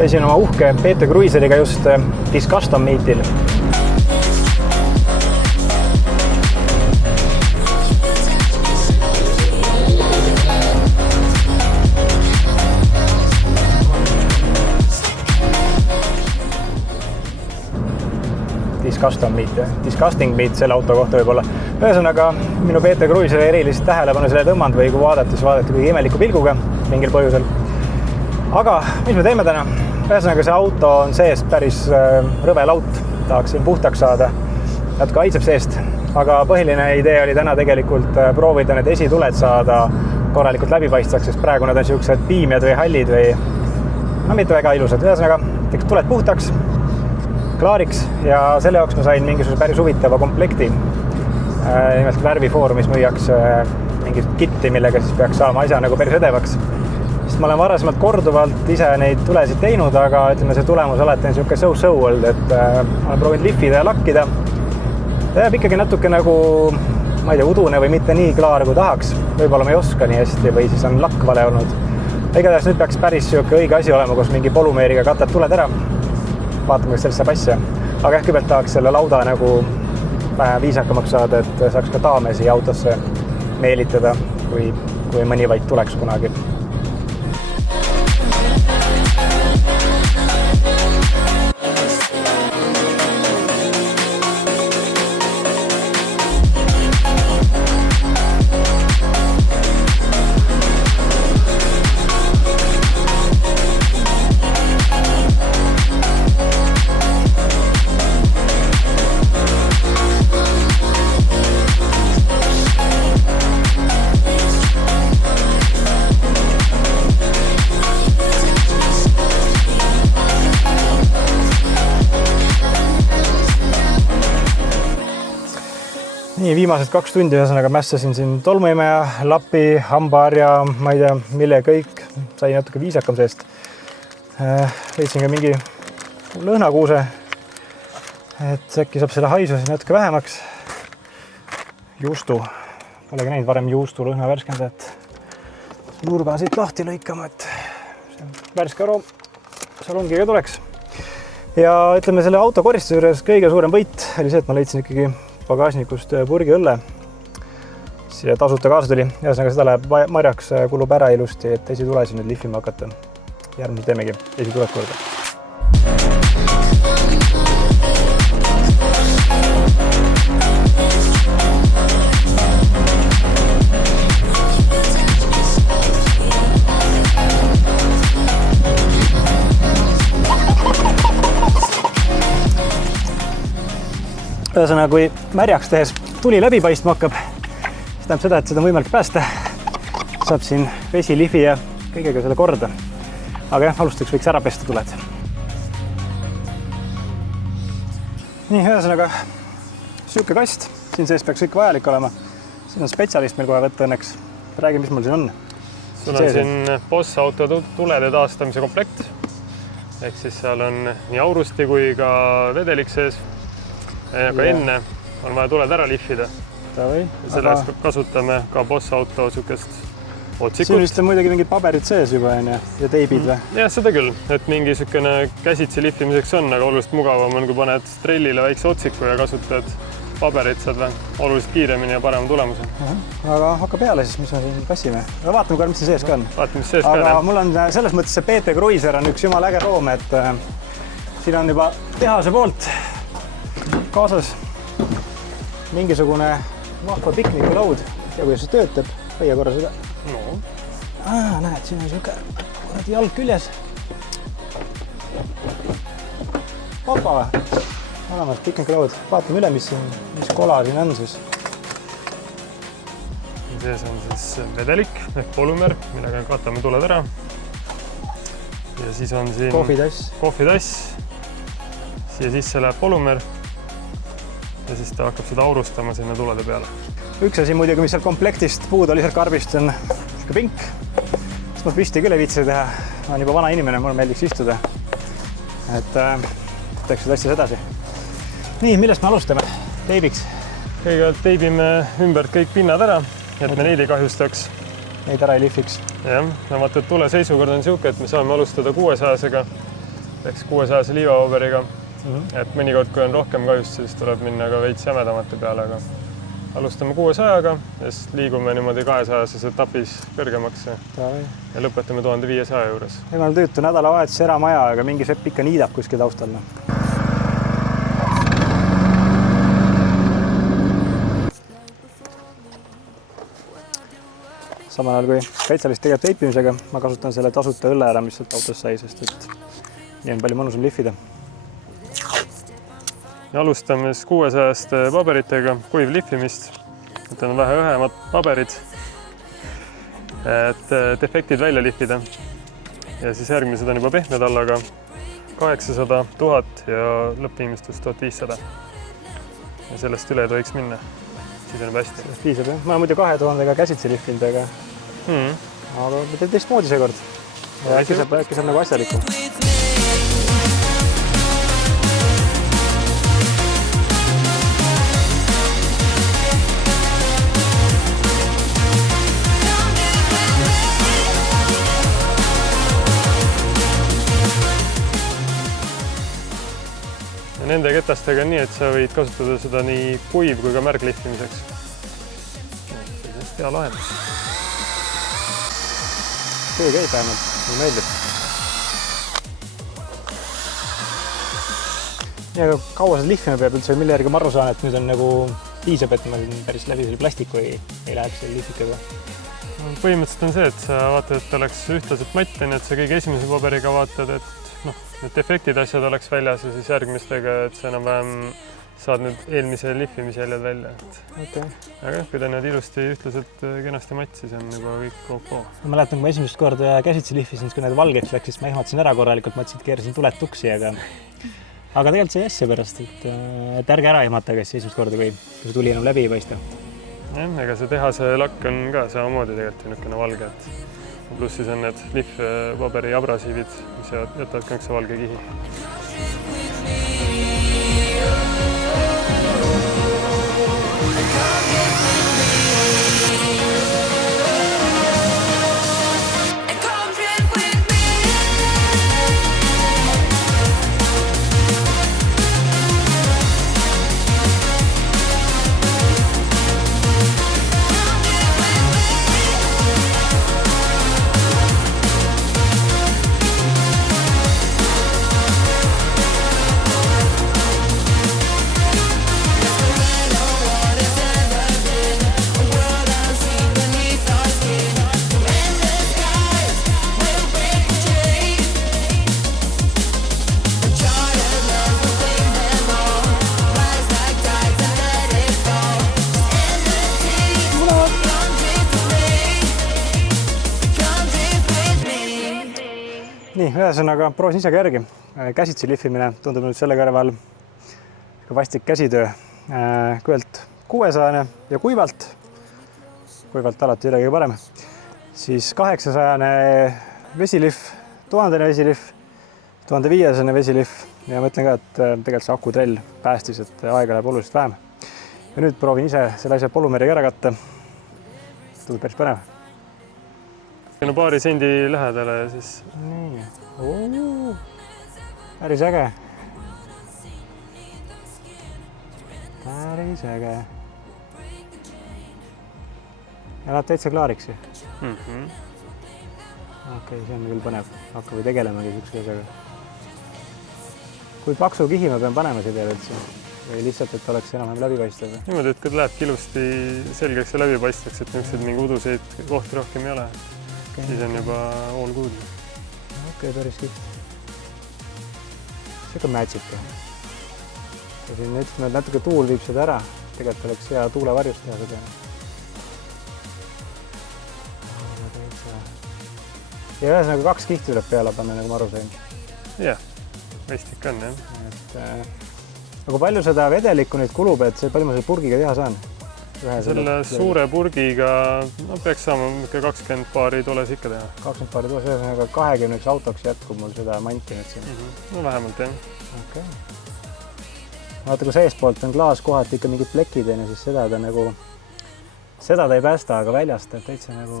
Käisin oma uhke PT Cruiseriga just Discustom Meetil. Disgusting meet selle auto kohta võib-olla. Ühesõnaga, minu PT Cruiser erilist tähelepanu selle tõmmanud või kui vaadati kui imeliku pilguga mingil põhjusel. Aga mis me teeme täna? Ühesõnaga, see auto on seest päris rõve laut. Tahaksin puhtaks saada. Natuke haiseb seest. Aga põhiline idee oli täna tegelikult proovida need esituled saada korralikult läbipaistvaks, sest praegu nad on siuksed piimjad või hallid või mitte väga ilusad. Ühesõnaga, teeks tuled puhtaks, klaariks ja selle jaoks ma sain mingisuguse päris huvitava komplekti. Nimelt värvifoorumis müüakse mingit kitti, millega siis peaks saama asja nagu päris edevaks. Sest ma olen varasemalt korduvalt ise neid tulesid teinud, aga ütleme, see tulemus alati on siuke so-so olnud, et olen proovinud lihvida ja lakkida. Ta jääb ikkagi natuke nagu, ma ei tea, udune või mitte nii klaar kui tahaks. Võib-olla ma ei oska nii hästi või siis on lakk vale olnud. Igatahes nüüd peaks päris siuke õige asi olema, kus mingi polumeeriga katad tuled ära. Vaatame, kas sellest saab asja. Aga kõigepealt tahaks selle lauda nagu vähe viisakamaks saada, et saaks ka daame siia autosse meelitada, kui mõni vaid tuleks kunagi. Nii, viimased 2 tundi ühesõnaga mässasin siin tolmuimeja, lapi, hambaharja, ma ei tea, mille kõik. Sai natuke viisakam seest. Leidsin ka mingi lõhnakuuse, et äkki saab selle haisu siis natuke vähemaks. Juustu. Polegi näinud varem juustu lõhna värskendajat. Nurga siit lahti lõikama, et see värske aroom salongiga tuleks. Ja ütleme, selle auto koristuse juures kõige suurem võit oli see, et ma leidsin ikkagi pagasnikust purgi õlle. Siia tasuta kaasa tuli. Ühesõnaga, seda läheb marjaks, kulub ära ilusti, et esitulesi nüüd lihvima hakata. Järgmisel teemegi esituled korda. Ühesõnaga, kui märjaks tehes tuli läbi paistma hakkab, siis tähendab seda, et seda on võimalik päästa. Saab siin vesi, lihvi ja kõigega selle korda. Aga jah, alustaks võiks ära pesta tuled. Nii, ühesõnaga, siuke kast. Siin sees peaks kõik vajalik olema. Siin on spetsialist meil kohe võtta õnneks. Räägi, mis mul siin on. Sul on siin Boss auto tulede taastamise komplekt. Ehk siis seal on nii aurusti kui ka vedelik sees. Aga enne on vaja tuled ära lihvida. Sellest kasutame ka Boss auto sukest otsikut. Siin vist on muidugi mingid paberid sees juba ja teibid või? Jah, seda küll, et mingi sükene käsitsi lihvimiseks on, aga oluliselt mugavam on, kui paned trellile väikse otsiku ja kasutad paberit, saad oluliselt kiiremini ja parema tulemuse. Aga hakka peale siis, mis me siin kassime. Vaatame kohe, mis see sees ka on. Vaatame, mis sees ka on. Aga mul on selles mõttes see PT Cruiser on üks jumala äge room, et siin on juba tehase poolt kaasas mingisugune vahva piknikulaud. Ja kuidas see töötab, hoia korra seda. No. Näed, siin on siuke jalg küljes. Opa, mõlemad piknikulaud. Vaatame üle, mis kola siin on siis. Sees on siis vedelik ehk polümer, millega katame tuled ära. Ja siis on siin kohvitass. Siia sisse läheb polümer. Ja siis ta hakkab seda aurustama sinna tulede peale. Üks asi muidugi, mis seal komplektist puud oli seal karbist, on pink. Sest ma püsti küll ei viitsi teha. Ma olen juba vana inimene, mul meeldiks istuda. Et teeks seda asjas edasi. Nii, millest me alustame? Teibiks. Kõigepealt teibime ümbert kõik pinnad ära, et me neid ei kahjustaks. Neid ära ei lihviks. Jah, vaata, et tule seisukord on siuke, et me saame alustada 600-sega. teeks 600 liivapaberiga. Et mõnikord, kui on rohkem kahjust, siis tuleb minna ka veits jämedamate peale, aga alustame 600-ga ja siis liigume niimoodi 200-ses etapis kõrgemaks ja lõpetame 1500 juures. Emal tüütu nädalavahetus eramaja, aga mingi sepp ikka niidab kuskil taustal. Samal ajal kui spetsialist tegeleb teipimisega, ma kasutan selle tasuta õlle ära, mis sealt autos sai, sest et nii on palju mõnusam lihvida. Ja alustame 600 paberitega kuiv lihvimist. Et on vähe õhemad paberid, et defektid välja lihvida. Ja siis järgmised on juba pehmed allaga 800, 1000 ja lõppviimistust 1500. Ja sellest üle tohiks minna. Siis on hästi. Piisab, jah? Ma olen muidu 2000-ga käsitsi lihvinud, aga ma teen teistmoodi seekord. Äkki saab nagu asjalikum. Nende ketastega on nii, et sa võid kasutada seda nii kuiv kui ka märg lihvimiseks. See on hea lahendus. Töö käib vähemalt, mulle meeldib. Ja kaua seda lihvima peab üldse, mille järgi ma aru saan, et nüüd on nagu piisab, et ma päris läbi selle plastiku ei läheks selle lihvikaga. Põhimõtteliselt on see, et sa vaatad, et oleks ühtlaselt matt, et sa kõige esimese paberiga vaatad, et need defektid asjad oleks väljas ja siis järgmistega, et sa enam-vähem saad nüüd eelmise lihvimisjäljed välja. Aga kui ta need ilusti ühtlaselt kenasti matt, siis on juba kõik OK. Ma mäletan, kui ma esimest korda käsitsi lihvisin, kui need valgeks läks, siis ma ehmatasin ära korralikult, mõtlesin, et keerasin tuled tuksi, aga tegelikult see asja pärast, et ärge ära ehmatage esimest korda, kui see tuli enam läbi ei paista. Ega see tehase lakk on ka samamoodi tegelikult niisugune valge, et pluss siis on need lihvpaberi abrasiivid, mis jätavad kõnkse valge kihi. Nii, ühesõnaga proovisin ise ka järgi. Käsitsi lihvimine tundub nüüd selle kõrval vastik käsitöö. Kõigepealt 600 ja kuivalt. Kuivalt alati üle kõige parem. Siis 800 vesilihv, 1000 vesilihv, 1500 vesilihv. Ja ma ütlen ka, et tegelikult see akutrell päästis, et aega läheb oluliselt vähem. Ja nüüd proovin ise selle asja polümeriga ära katta. Tundub päris põnev. No paari sendi lähedale ja siis... Nii. Päris äge. Päris äge. Ja läheb täitsa klaariks. Okei, see on küll põnev. Hakkab või tegelemagi sükse asjaga. Kui paksu kihi ma pean panema siia peale üldse? Või lihtsalt, et oleks enam läbipaistev? Niimoodi, et kui lähebki ilusti selgeks ja läbipaistvaks, et niisugused mingi uduseid kohti rohkem ei ole. Siis on juba all good. Okei, päris kõik. See on magic. Ja siin ütleme, et natuke tuul viib seda ära. Tegelikult oleks hea tuulevarjust teha seda. Ja ühesõnaga 2 kihti tuleb peale panna, nagu ma aru sain. Jah, mõistlik on, jah. Aga palju seda vedelikku nüüd kulub, et palju ma selle purgiga teha saan? Selle suure purgiga peaks saama 20 paari tules ikka teha. 20 paari tules, ühesõnaga 20 autoks jätkub mul seda manti nüüd siin. No vähemalt, jah. Okei. Vaata, kui seespoolt on klaas kohati ikka mingid plekid, siis seda ta nagu... Seda ta ei päästa, aga väljast täitsa nagu...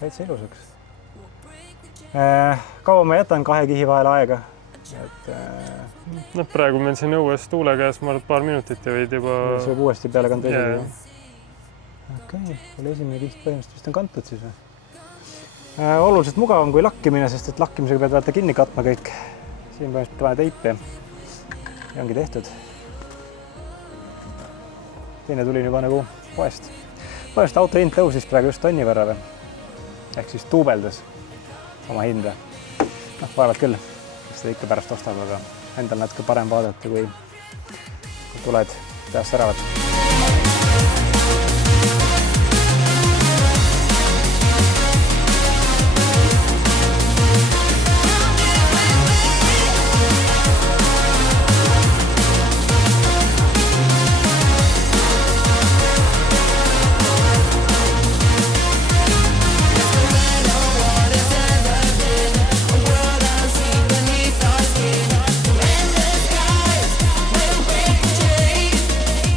Täitsa ilusaks. Kaua ma jätan 2 kihi vahel aega? No praegu meil siin õues tuule käes, ma arvan, paar minutit ja võid juba... See võib uuesti peale kanda esile. Okei, oli esimene kiht põhimõtteliselt vist on kantud siis või? Oluliselt mugavam kui lakkimine, sest et lakkimisega pead vaata kinni katma kõik. Siin põhimõtteliselt vaja teipi ja ongi tehtud. Teine tulin juba nagu poest. Poest auto hind tõusis praegu just tonni võrra või? Ehk siis tuubeldes oma hinda. Noh, vaevalt küll. Seda ikka pärast ostab, aga endal natuke parem vaadata, kui tuled peast säravad.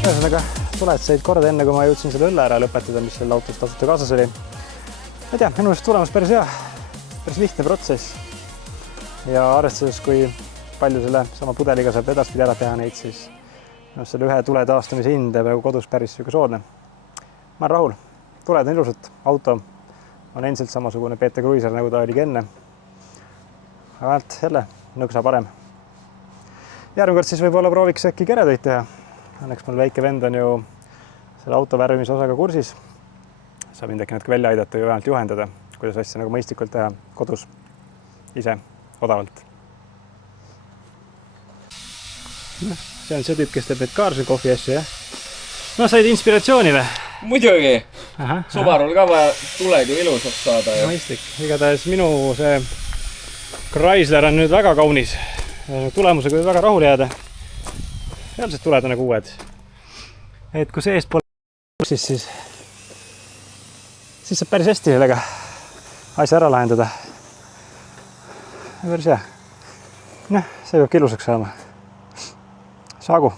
Ühesõnaga, tuled said korda enne, kui ma jõudsin selle õlle ära lõpetada, mis selle autos tasuta kaasas oli. Ma ei tea, minu arust tulemus päris hea, päris lihtne protsess. Ja arvestades, kui palju selle sama pudeliga saab edaspidi ära teha neid, siis selle ühe tule taastamise hind ja praegu kodus päris soodne. Ma olen rahul. Tuled on ilusad, auto on endiselt samasugune PT Cruiser, nagu ta oligi enne. Aga vähemalt jälle nõksa parem. Järgmine kord siis võib-olla prooviks äkki keretöid teha. Õnneks mul väike vend on ju selle auto värvimise osaga kursis. Saab mind äkki natuke välja aidata või vähemalt juhendada, kuidas asja nagu mõistlikult teha kodus ise odavalt. See on see tüüp, kes teeb need Kaarsi kohvi asju, jah? No, said inspiratsiooni või? Muidugi! Subarul ka vaja tulega ilusaks saada. Mõistlik. Igatahes minu see Chrysler on nüüd väga kaunis. Tulemusega võib väga rahule jääda. Reaalselt tuled on nagu uued. Et kui seest pole siis saab päris hästi sellega asja ära lahendada. Päris hea. See peabki ilusaks saama. Saagu!